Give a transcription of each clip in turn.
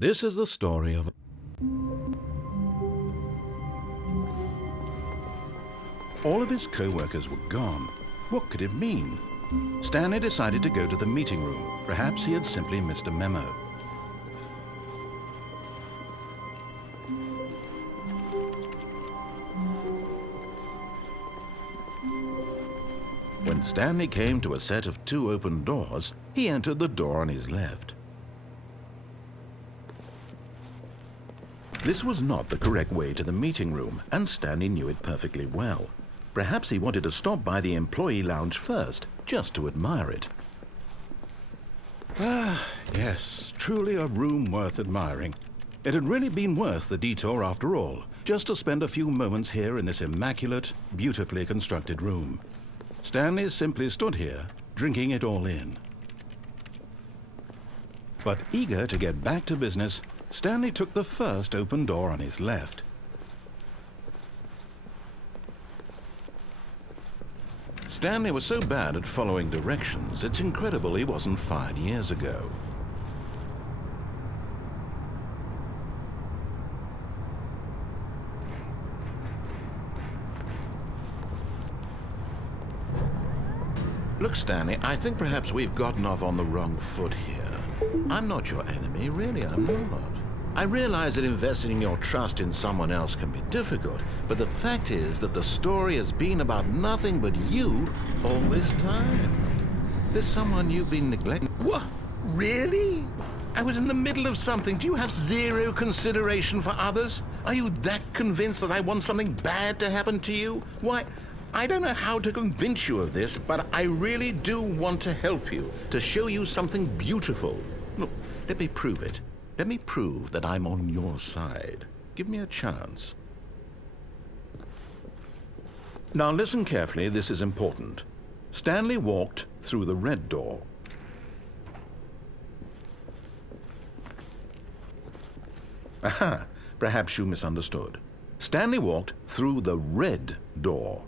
This is the story of... All of his co-workers were gone. What could it mean? Stanley decided to go to the meeting room. Perhaps he had simply missed a memo. When Stanley came to a set of 2 open doors, he entered the door on his left. This was not the correct way to the meeting room, and Stanley knew it perfectly well. Perhaps he wanted to stop by the employee lounge first, just to admire it. Ah, yes, truly a room worth admiring. It had really been worth the detour after all, just to spend a few moments here in this immaculate, beautifully constructed room. Stanley simply stood here, drinking it all in. But eager to get back to business, Stanley took the first open door on his left. Stanley was so bad at following directions, it's incredible he wasn't fired years ago. Look, Stanley, I think perhaps we've gotten off on the wrong foot here. I'm not your enemy, really, I'm not. I realize that investing your trust in someone else can be difficult, but the fact is that the story has been about nothing but you all this time. There's someone you've been neglecting. What? Really? I was in the middle of something. Do you have zero consideration for others? Are you that convinced that I want something bad to happen to you? Why, I don't know how to convince you of this, but I really do want to help you, to show you something beautiful. Look, let me prove it. Let me prove that I'm on your side. Give me a chance. Now listen carefully, this is important. Stanley walked through the red door. Aha, perhaps you misunderstood. Stanley walked through the red door.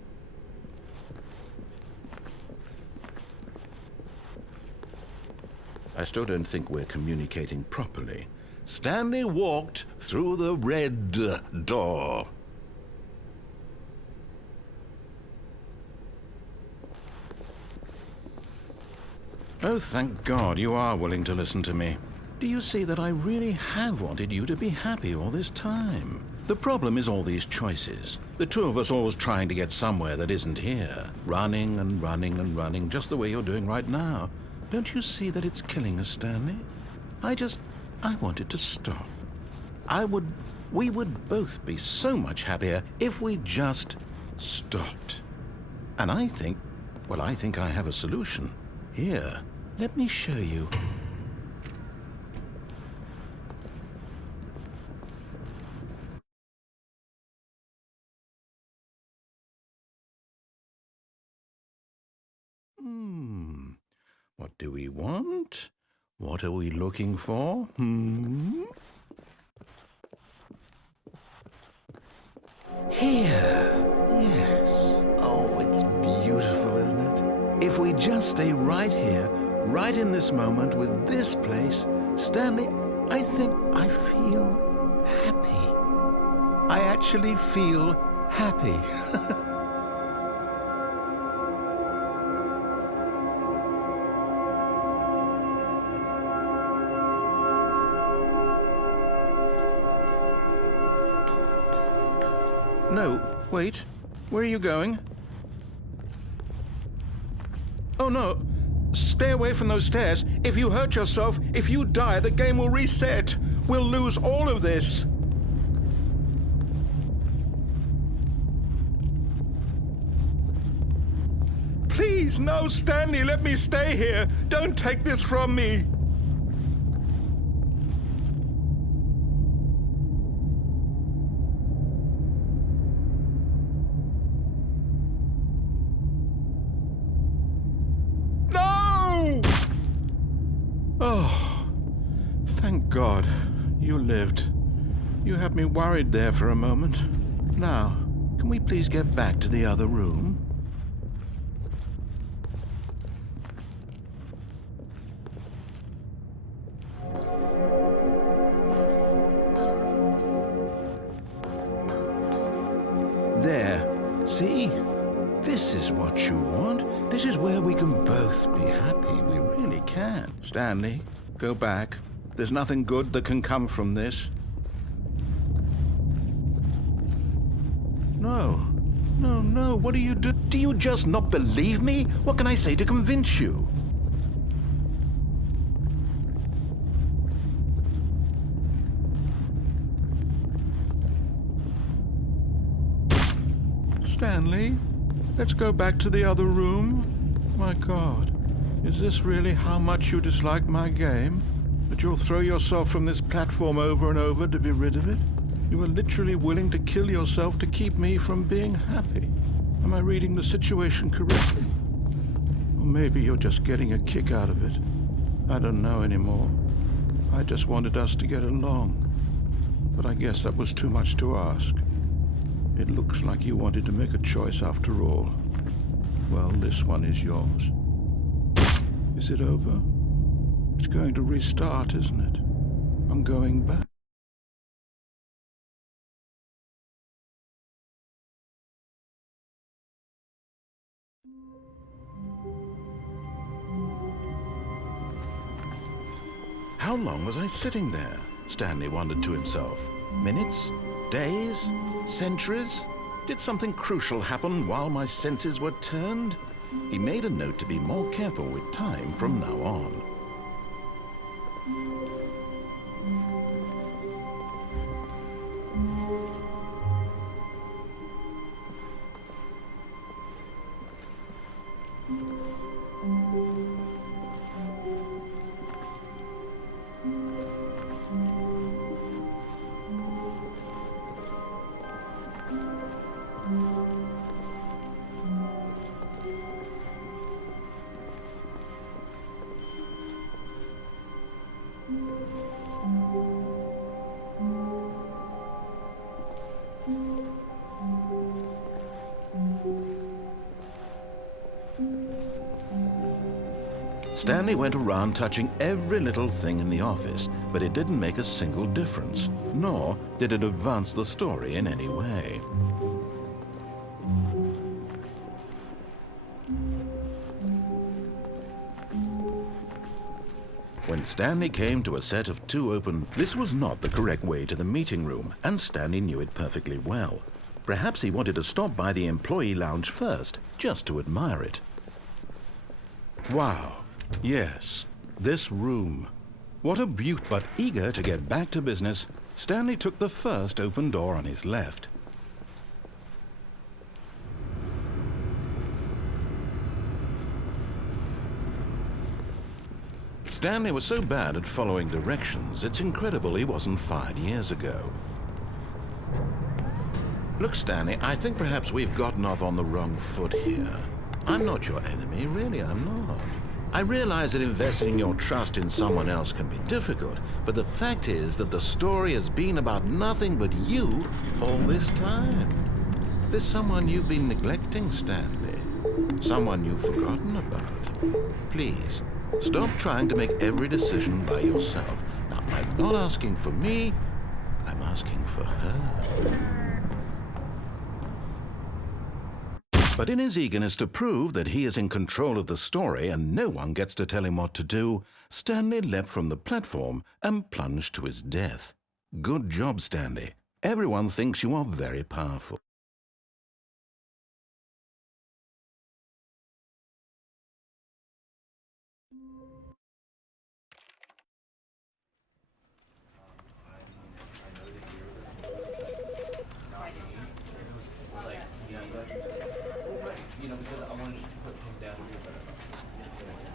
I still don't think we're communicating properly. Stanley walked through the red door. Oh, thank God you are willing to listen to me. Do you see that I really have wanted you to be happy all this time? The problem is all these choices. The two of us always trying to get somewhere that isn't here. Running and running and running, just the way you're doing right now. Don't you see that it's killing us, Stanley? I wanted to stop. We would both be so much happier if we just stopped. And I think I have a solution. Here, let me show you. What do we want? What are we looking for? Here. Yes. Oh, it's beautiful, isn't it? If we just stay right here, right in this moment with this place, Stanley, I think I feel happy. I actually feel happy. No, wait. Where are you going? Oh, no. Stay away from those stairs. If you hurt yourself, if you die, the game will reset. We'll lose all of this. Please, no, Stanley, let me stay here. Don't take this from me. Oh, thank God you lived. You had me worried there for a moment. Now, can we please get back to the other room? want. This is where we can both be happy. We really can. Stanley, go back. There's nothing good that can come from this. No. No. What do you do? Do you just not believe me? What can I say to convince you? Stanley, let's go back to the other room. My God, is this really how much you dislike my game? That you'll throw yourself from this platform over and over to be rid of it? You are literally willing to kill yourself to keep me from being happy. Am I reading the situation correctly? Or maybe you're just getting a kick out of it. I don't know anymore. I just wanted us to get along. But I guess that was too much to ask. It looks like you wanted to make a choice after all. Well, this one is yours. Is it over? It's going to restart, isn't it? I'm going back. How long was I sitting there? Stanley wondered to himself. Minutes? Days? Centuries? Did something crucial happen while my senses were turned? He made a note to be more careful with time from now on. Stanley went around touching every little thing in the office, but it didn't make a single difference, nor did it advance the story in any way. When Stanley came to a set of two open, this was not the correct way to the meeting room, and Stanley knew it perfectly well. Perhaps he wanted to stop by the employee lounge first, just to admire it. Wow. Yes, this room. What a beaut, but eager to get back to business, Stanley took the first open door on his left. Stanley was so bad at following directions, it's incredible he wasn't fired years ago. Look, Stanley, I think perhaps we've gotten off on the wrong foot here. I'm not your enemy, really, I'm not. I realize that investing your trust in someone else can be difficult, but the fact is that the story has been about nothing but you all this time. There's someone you've been neglecting, Stanley. Someone you've forgotten about. Please, stop trying to make every decision by yourself. Now, I'm not asking for me, I'm asking for her. But in his eagerness to prove that he is in control of the story and no one gets to tell him what to do, Stanley leapt from the platform and plunged to his death. Good job, Stanley. Everyone thinks you are very powerful. Because I wanted to put him down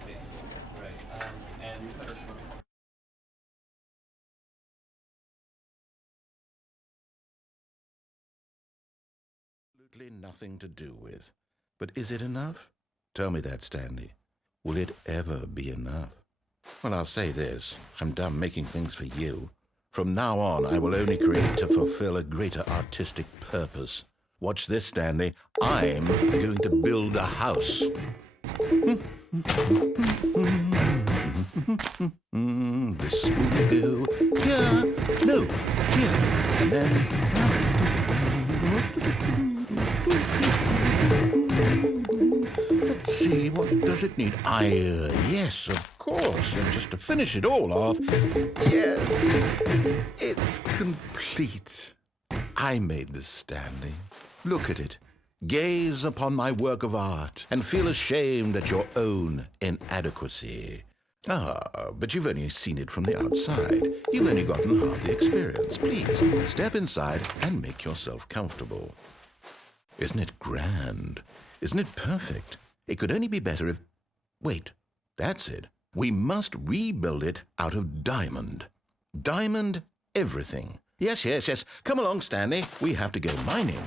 basically, right? And we put Absolutely nothing to do with. But is it enough? Tell me that, Stanley. Will it ever be enough? Well, I'll say this. I'm done making things for you. From now on, I will only create to fulfill a greater artistic purpose. Watch this, Stanley. I'm going to build a house. This will go here, no, here, and then... Let's see, what does it need? Yes, of course. And just to finish it all off, yes, it's complete. I made this, Stanley. Look at it. Gaze upon my work of art and feel ashamed at your own inadequacy. But you've only seen it from the outside. You've only gotten half the experience. Please, step inside and make yourself comfortable. Isn't it grand? Isn't it perfect? It could only be better if... Wait, that's it. We must rebuild it out of diamond. Diamond everything. Yes. Come along, Stanley. We have to go mining.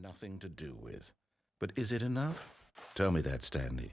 Nothing to do with. But is it enough? Tell me that, Stanley.